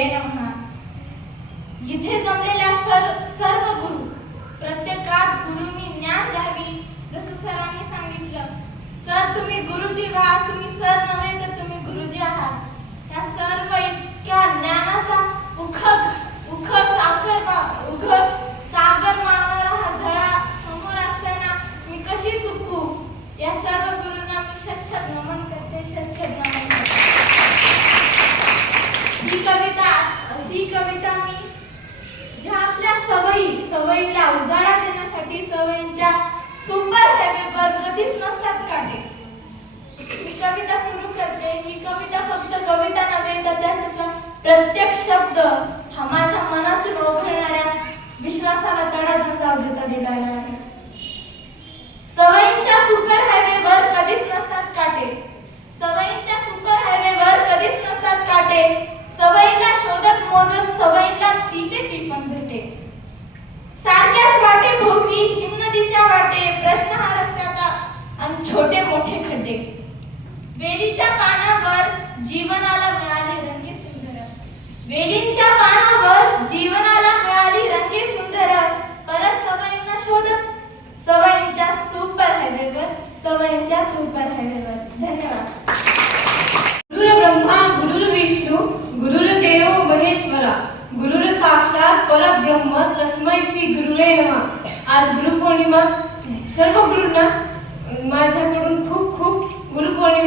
गुरुवे नमः इथे जमलेल्या सर्व सर्व गुरु प्रत्येकात गुरुंनी ज्ञान द्यावी जसं सरांनी सांगितलं. सर तुम्ही गुरुजी व्हा तुम्ही सर नव्हे तर तुम्ही गुरुजी आहात. ह्या सर्व इतक्या ज्ञानाचा उखळ उखळ साखर मा- उघड सागर मावणारा हा झळा समोर असताना मी कशी चुकू? या सर्व गुरुंना मी शक्षक नमन करते शक्षक नमन करते. ही कविता ही कविता मी ज्या आपल्या सवयी सवयीला उजाळा देण्यासाठी सवयींच्या सुपर हायवेवर कधीच नसतात काढे मी कविता सुरू करते. ही कविता फक्त कविता नव्हे तर त्याच्यातला प्रत्येक शब्द हा माझ्या मनातून ओघळणाऱ्या विश्वासाला तडा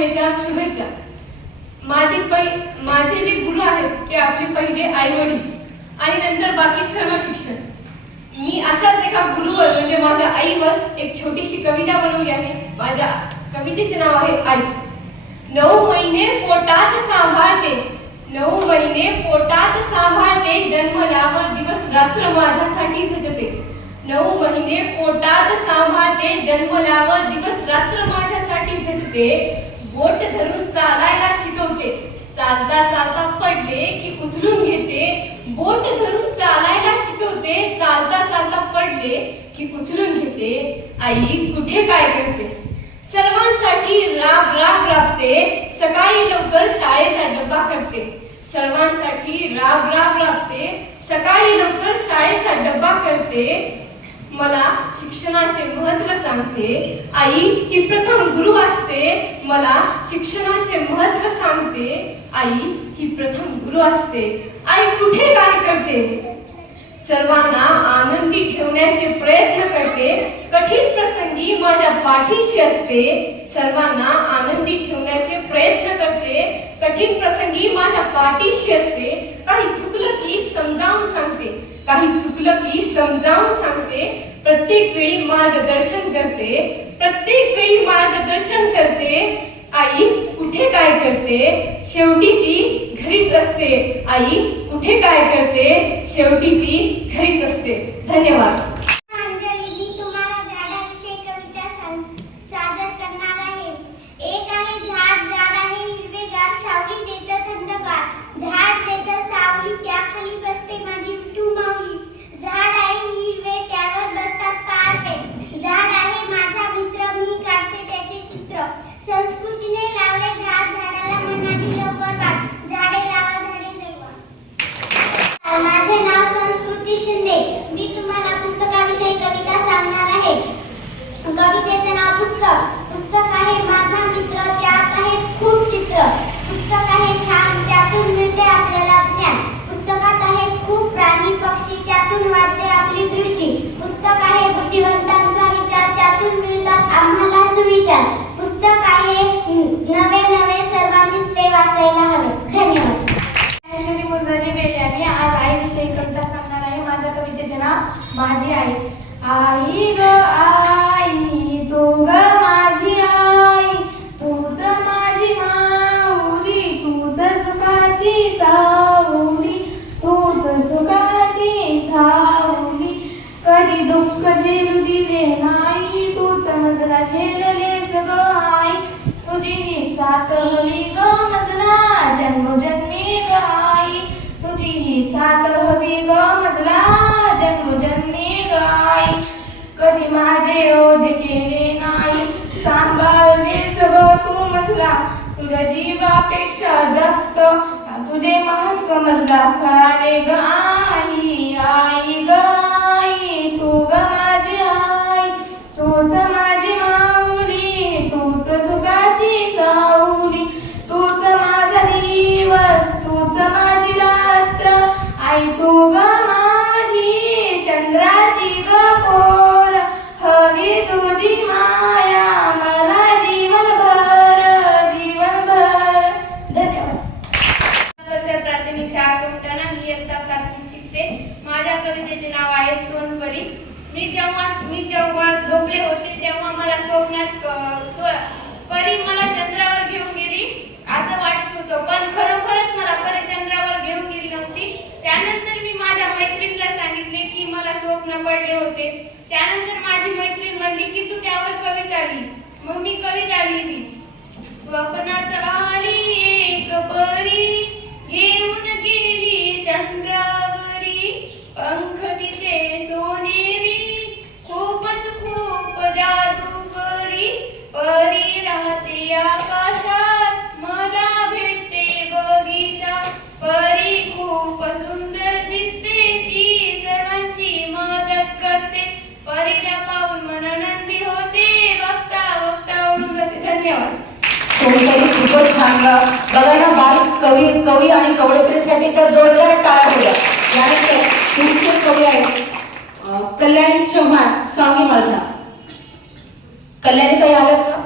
गुरुपौर्णिमेच्या शुभेच्छा. माझे पै माझे जे गुरु आहेत ते आपले पहिले आई वडील आणि नंतर बाकी सर्व शिक्षक. मी अशाच एका गुरुवर म्हणजे माझ्या आईवर एक छोटीशी कविता बनवली आहे. माझ्या कवितेचे नाव आहे आई. नऊ महिने पोटात सांभाळते. नऊ महिने पोटात सांभाळते. जन्मल्यावर दिवस रात्र माझ्यासाठी झटते. नऊ महिने पोटात सांभाळते. जन्मल्यावर दिवस रात्र माझ्यासाठी झटते. बोट धरून चालायला शिकवते. चालता चालता पडले की उचलून घेते. बोट धरून चालायला शिकवते. चालता चालता पडले की उचलून घेते. आई कुठे काय करते? सर्वांसाठी राब राब राबते. सकाळी लवकर शाळेचा डब्बा करते. सर्वांसाठी राब राब राबते. सकाळी लवकर शाळेचा डब्बा करते. मला शिक्षणाचे महत्त्व सांगते. आई ही प्रथम गुरु असते. मला शिक्षणाचे महत्त्व सांगते. आई ही प्रथम गुरु असते. आई कुठे काय करते? सर्वांना आनंदी ठेवण्याचे प्रयत्न करते. कठीण प्रसंगी माझ्या पाठीशी असते. सर्वांना आनंदी ठेवण्याचे प्रयत्न करते. कठीण प्रसंगी माझ्या पाठीशी असते. काही चुकलं की समजावून सांगते. काही चुकलं की समजावून सांगते. प्रत्येक वेळी मार्गदर्शन करते. प्रत्येक वेळी मार्गदर्शन करते. आई कुठे काय करते? शेवटी ती घरीच असते. आई कुठे काय करते? शेवटी ती घरीच असते. धन्यवाद. I got. सुन्यावर कविता लिहिली मग मी कविता लिहिली स्वप्नात आली. खूप छान बघा ना बाल कवी कवी आणि कवयित्रीसाठी तर जोरदार टाळ्या होत्या यानंतर तुमचे कवी आहेत. कल्याणी चव्हाण सांगी माझा. कल्याणी काही आलं का?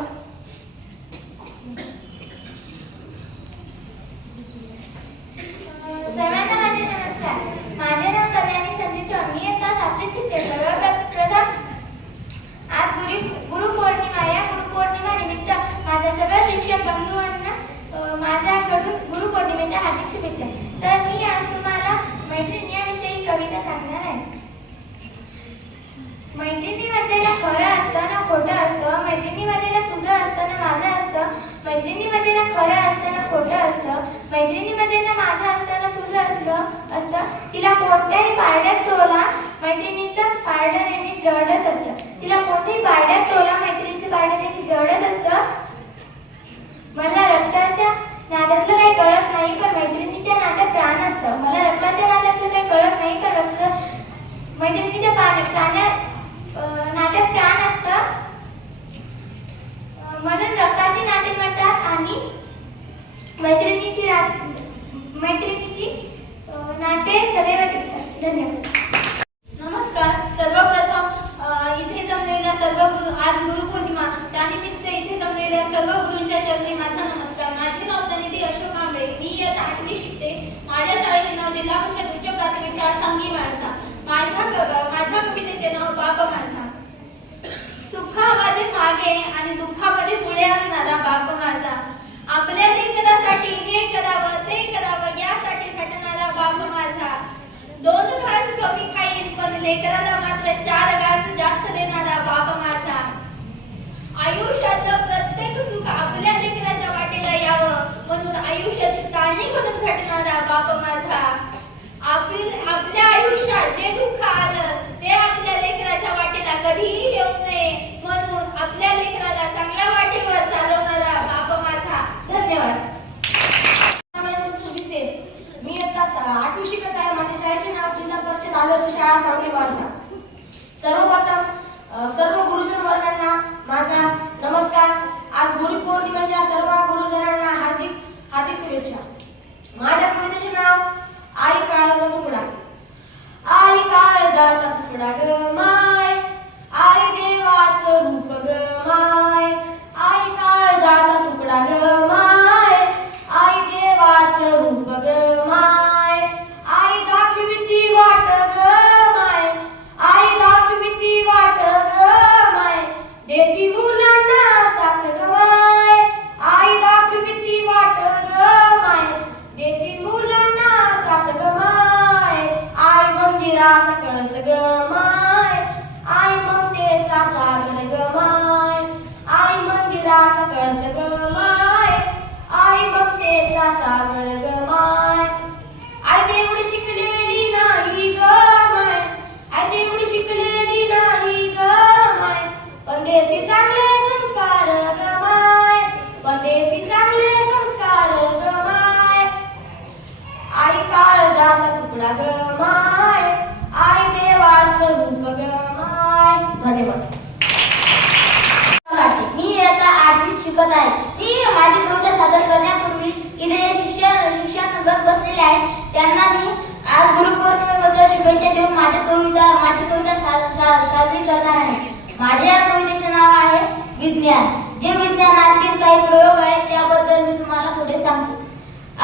माझ्या या कवितेचे नाव आहे विज्ञान. जे विज्ञानातील काही प्रयोग आहेत त्याबद्दल मी तुम्हाला थोडे सांगतो.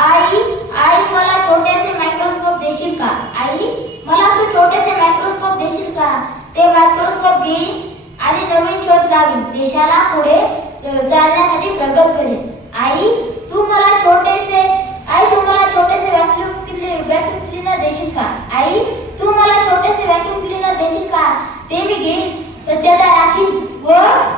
आई आई मला छोटेसे मायक्रोस्कोप देशील का? आई मला तू छोटेसे मायक्रोस्कोप देशील का? ते मायक्रोस्कोप घेईन आणि नवीन शोध लावीन. देशाला पुढे चालण्यासाठी प्रगत करेन. आई तू मला छोटेसे आई तू मला छोटेसे व्हॅक्युम व्हॅक्युम क्लीनर देशील का? आई तू मला छोटेसे व्हॅक्युम क्लीनर देशील का? ते मी घेईन. Sociedad aquí, ¿vos?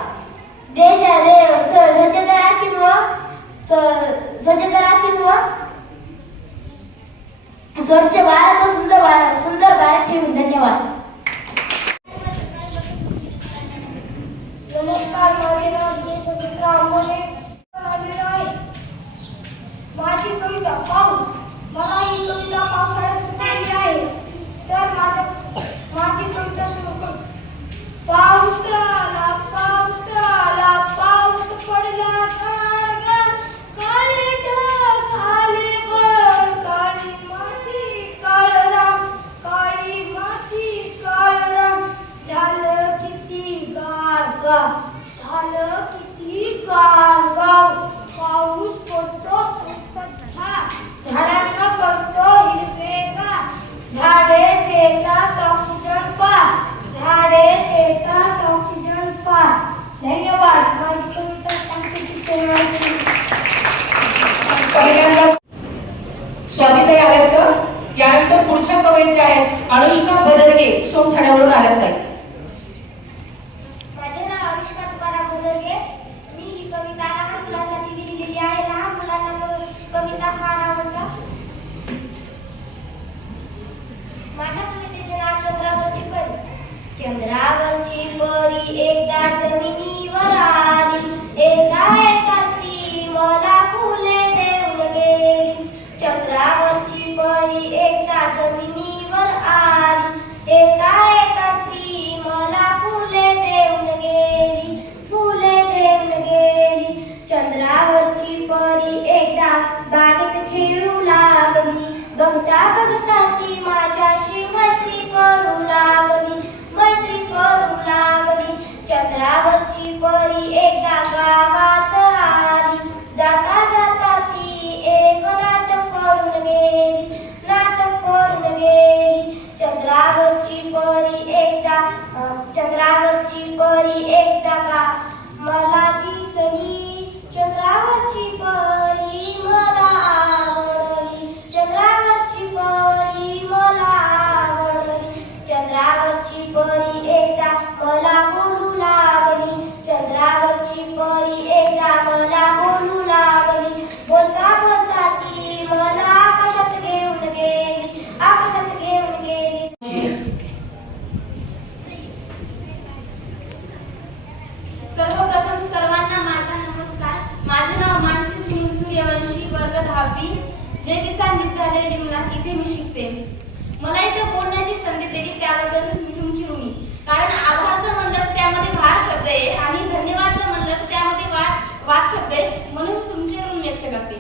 असते म्हणून तुमचे ऋण व्यक्त करते.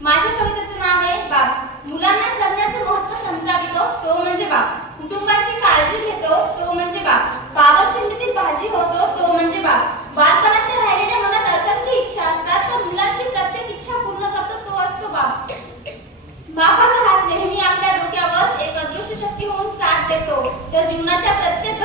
माझ्या कवितेचं नाव आहे बाप. मुलांना जगण्याचं महत्त्व समजावितो तो म्हणजे बाप. कुटुंबाची काळजी घेतो तो म्हणजे बाप. बागलपिंडीतील भाजी होतो तो म्हणजे बाप. बालपणात राहिलेल्या मनात असंख्य इच्छा असतात तर मुलांची प्रत्येक इच्छा पूर्ण करतो तो असतो बाप. बापाचा हात नेहमी आपल्या डोक्यावर एक अदृश्य शक्ती होऊन साथ देतो. तर जीवनाच्या प्रत्येक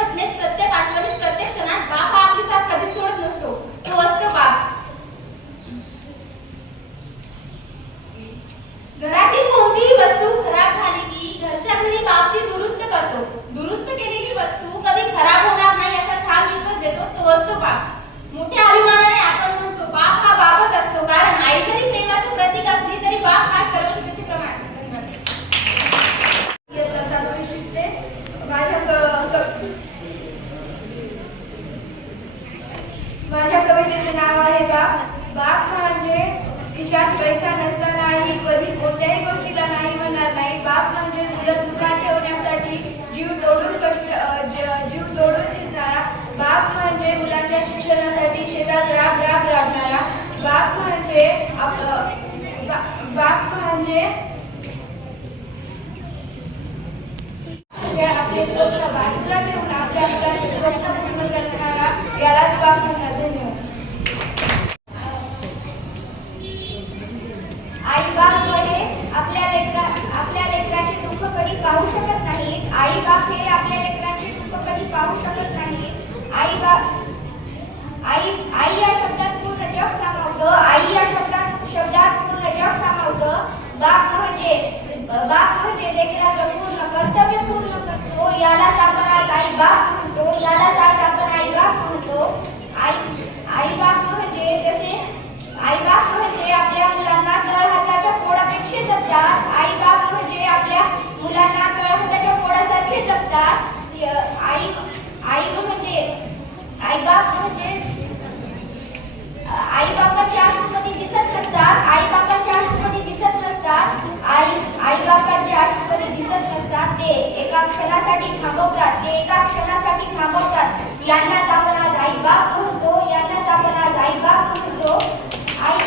म्हणजे आपले स्वतः बाजूला ठेवून आपल्या मुलांनी क्षणासाठी थांबवतात. ते एका क्षणासाठी थांबवतात. यांना तापना आज आई बाप म्हणतो यांना आपण आज बाप म्हणतो आई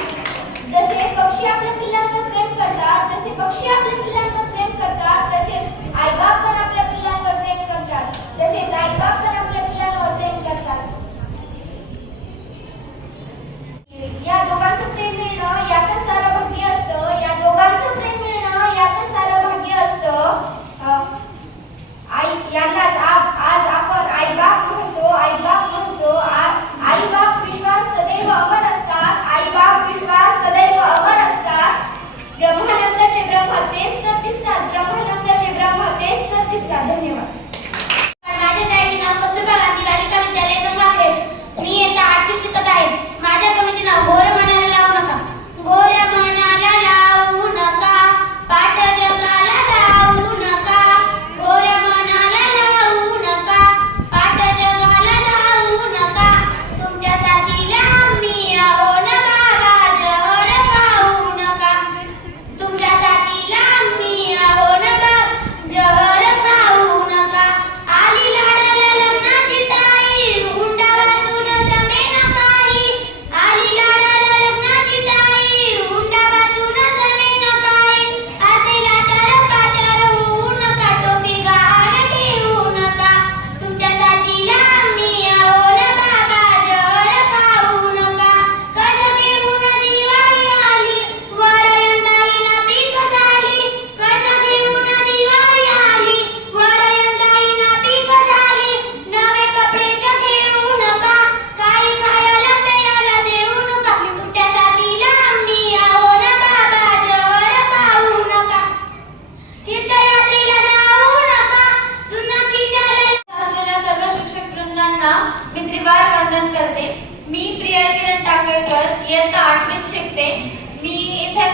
जसे पक्षी आपल्या पिल्लांवर प्रेम करतात जसे पक्षी आपल्या पिल्लांवर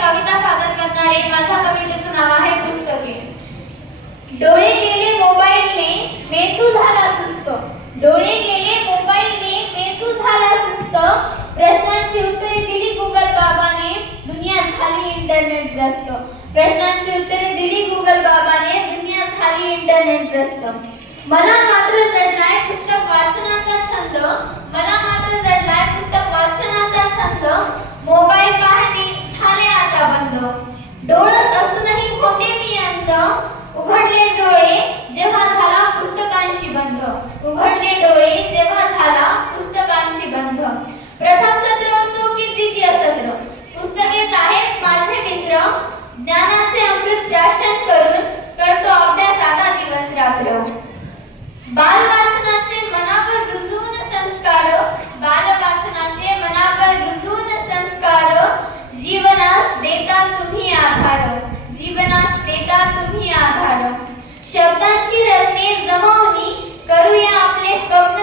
कविता सादर करणारे माझ्या कवितेचं नाव आहे पुस्तके. डोळे गेले मोबाईलने मेतू झाला सुस्त. डोळे गेले मोबाईलने मेतू झाला सुस्त. प्रश्नांची उत्तरे दिली गुगल बाबाने दुनिया झाली इंटरनेट ग्रस्त. प्रश्नांची उत्तरे दिली गुगल बाबाने दुनिया झाली इंटरनेट ग्रस्त. मला मात्र जडलाय पुस्तक वाचनाचा छंद. मला मात्र जडलाय पुस्तक वाचनाचा छंद. मोबाईल पाहणे झाले आता बंद. डोळस असूनही होते मी अंध. उघडले डोळे जेव्हा झाला पुस्तकांशी बंध. उघडले डोळे जेव्हा झाला पुस्तकांशी बंध. प्रथम सत्र असो की द्वितीय सत्र? पुस्तकेच आहेत माझे मित्र. ज्ञानाचे अमृत come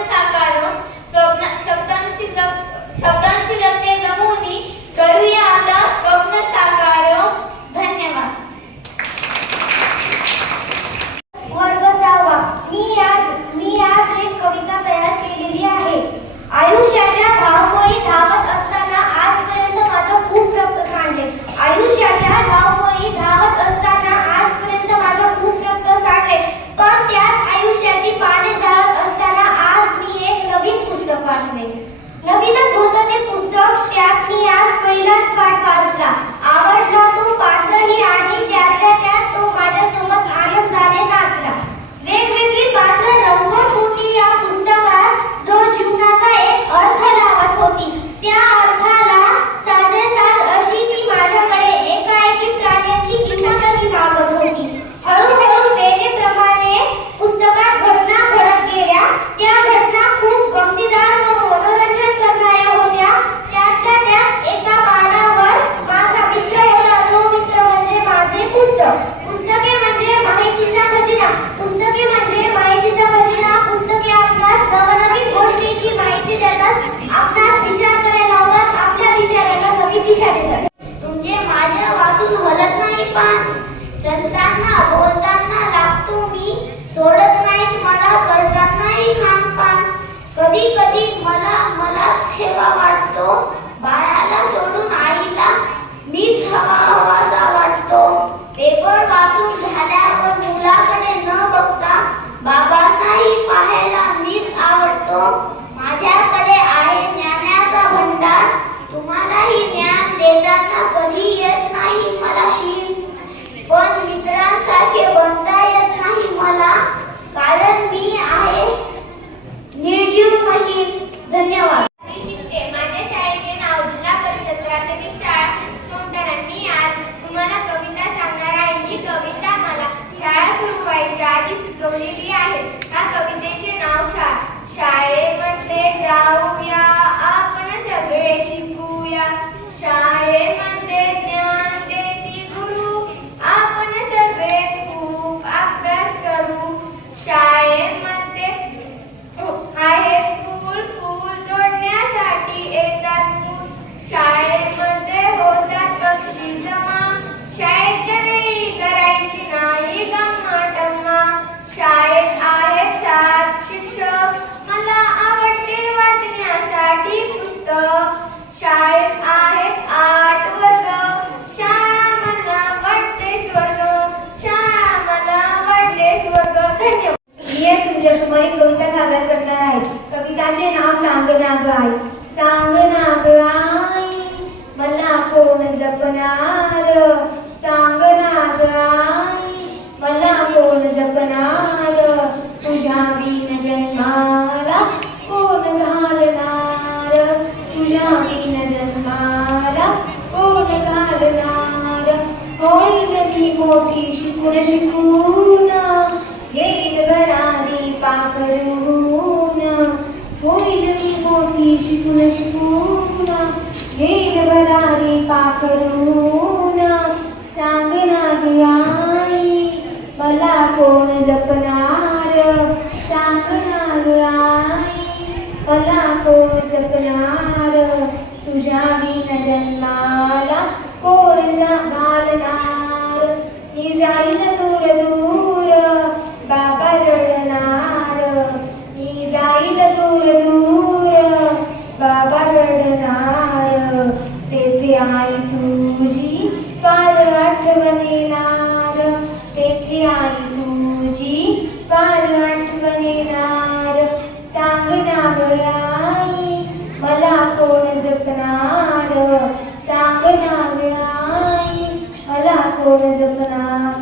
माझ्या आधी सुचवलेली आहे. त्याचे नाव सांग नाग आई सांग नाग आई मला कोण जपणार सांग नाग आई मला कोण जपणार तुझ्या बीन जन्माला कोण घालणार तुझ्या बीन जन्माला कोण घालणार होईल मी मोठी शिकून शिकून जाईन दूर दूर बाबा रडणार. मी जाईन दूर दूर बाबा रडणार. तेथे आई तुझी फार आठवण येणार आई तुझी फार आठवण येणार सांग ना आई मला कोण जपणार? coisa pra nós.